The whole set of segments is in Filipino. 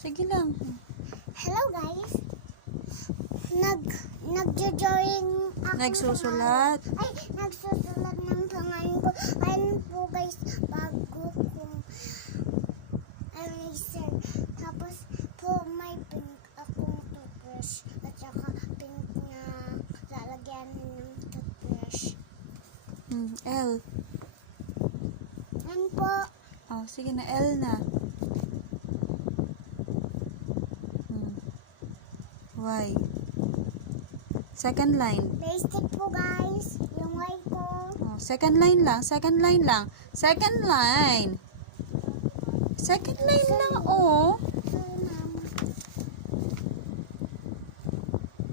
Sige lang. Hello guys. Nagjo-drawing ako. Nagsusulat. Nagsusulat ng pangalan ko. Ayun po guys, bago kong eraser. Tapos po may pink akong toothbrush. At saka pink na lalagyan ng toothbrush. L. Ayun po. Oh, sige na. L na. Y. Second line. Basic po guys. Yung Y ko. Oh, second line lang. Second line lang. Second line. Second line lang, oh. Sorry ma'am.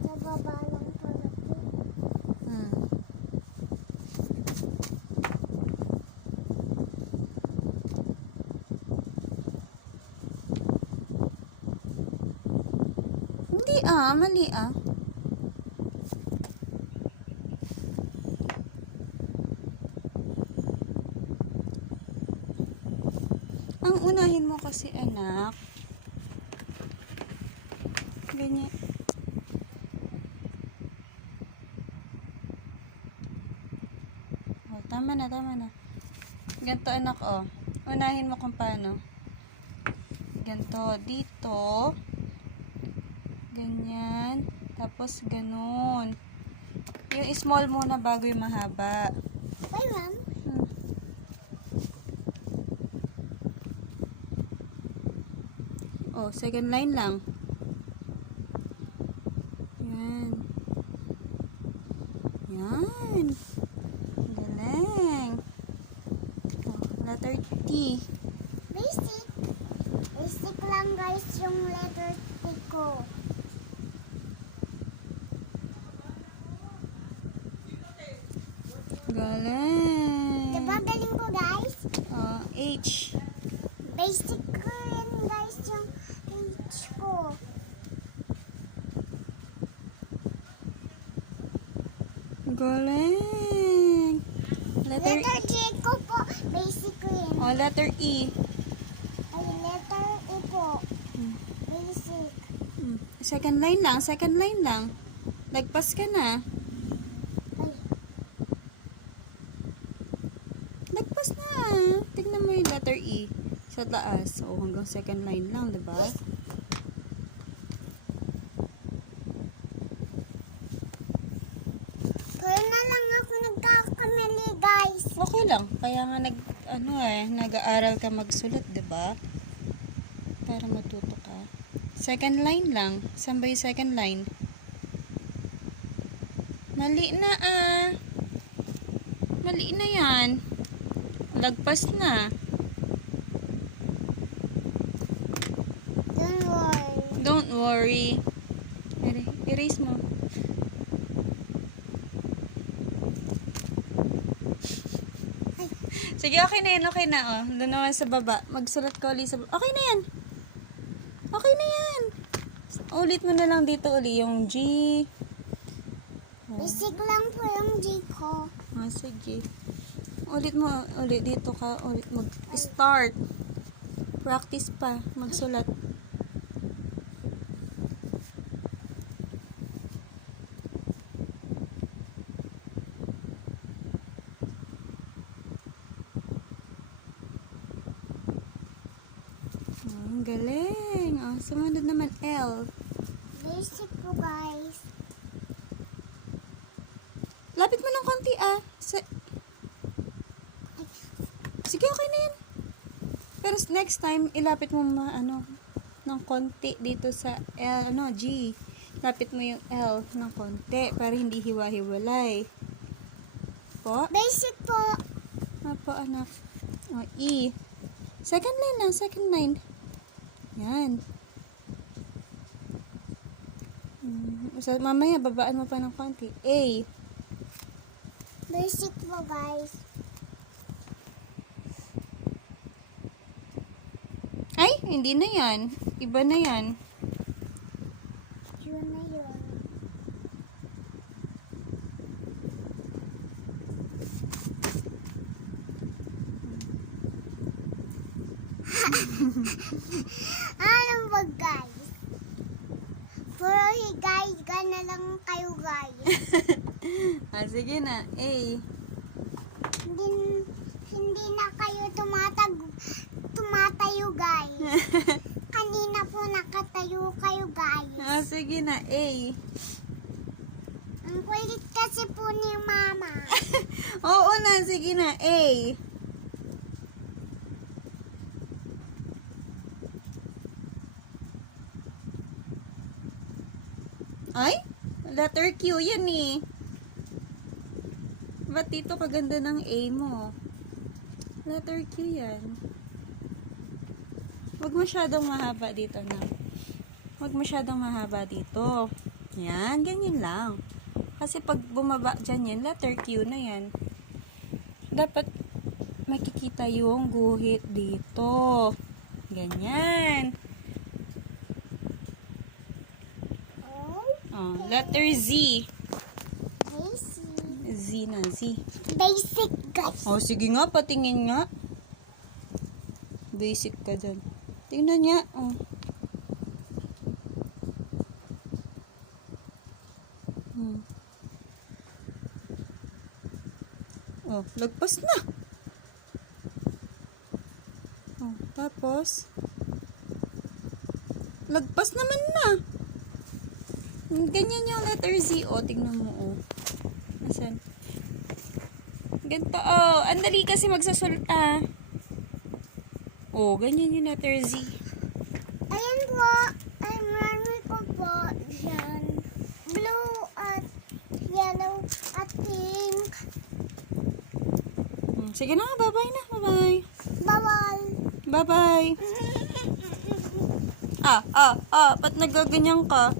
Sa baba lang pala po. Hindi mali Ang unahin mo kasi anak. Ganyan. Oh, tama na. Ganto anak, oh. Unahin mo kung paano. Ganto. Dito. Ganyan. Tapos ganun. Yung small muna bago yung mahaba. Bye ma'am. Oh, second line lang. Yan. Galing. Oh, letter T. Basic. Basic lang guys yung letter T ko. Galing. Diba galing ko guys? Oh, H. Basic ko rin guys yung H ko. Galing. Letter J ko po. Basic ko rin. Oh, letter E. Ay, letter E po. Basic. Second line lang. Lagpas ka na. Ay, Lagpas na. Tignan mo yung letter E sa taas. So, hanggang second line lang, diba? kaya na lang ako nagkakamali guys. Okay lang. Kaya nga nag-aaral ka magsulat, 'di ba? Para matuto ka. Second line lang. Saan ba yung second line? Mali na Mali na 'yan. Lagpas na. Don't worry. Don't worry. Erase mo. Sige, okay na yan. Oh. Doon naman sa baba. Magsulat ka ulit sa baba. Okay na yan. Ulit mo na lang dito uli yung G. Basic lang po yung G ko. Sige. Ulit mo. Ulit dito ka. Ulit mag-start. Practice pa. Magsulat. Ang galing. Sumunod naman L. Basic po guys. Lapit mo ng konti Sige, okay na yan. Pero next time, ilapit mo ng konti dito sa L, G. Lapit mo yung L ng konti para hindi hiwa-hiwalay. Po? Basic po. Apo, anak. E. Second line. Yan. So, mamaya, babaan mo pa ng konti. A. Basic po guys. Ay, hindi na yan. Iba na yan. Yun na yun. Anong pagka? Puro higay ka na lang kayo, guys. Sige na. A. Hindi na kayo tumatayo, guys. Kanina po nakatayo kayo, guys. Sige na. A. Ang kulit kasi po ni Mama. Oo na. Sige na. A. Ay? Letter Q yan eh. Ba't dito kaganda ng A mo? Letter Q yan. Huwag masyadong mahaba dito na. Huwag masyadong mahaba dito. Yan, ganyan lang. Kasi pag bumaba dyan yan, letter Q na yan. Dapat makikita yung guhit dito. Ganyan. Oh, letter Z. Basic. Z na, Z. Basic, guys. Oh, sige nga, patingin nga. Basic ka dyan. Tingnan niya. Oh. Oh, lagpas na. Oh, tapos lagpas naman na. Ganyan yung letter Z. Oh, tingnan mo. Oh. Asan? Ganito. Oh, andali kasi magsusulat. Oh, ganyan yung letter Z. Ayan po. Ay, marami ko po dyan. Blue at yellow at pink. Sige na, bye-bye na. Bye-bye. Bawal. Bye-bye. Ba't nagaganyan ka?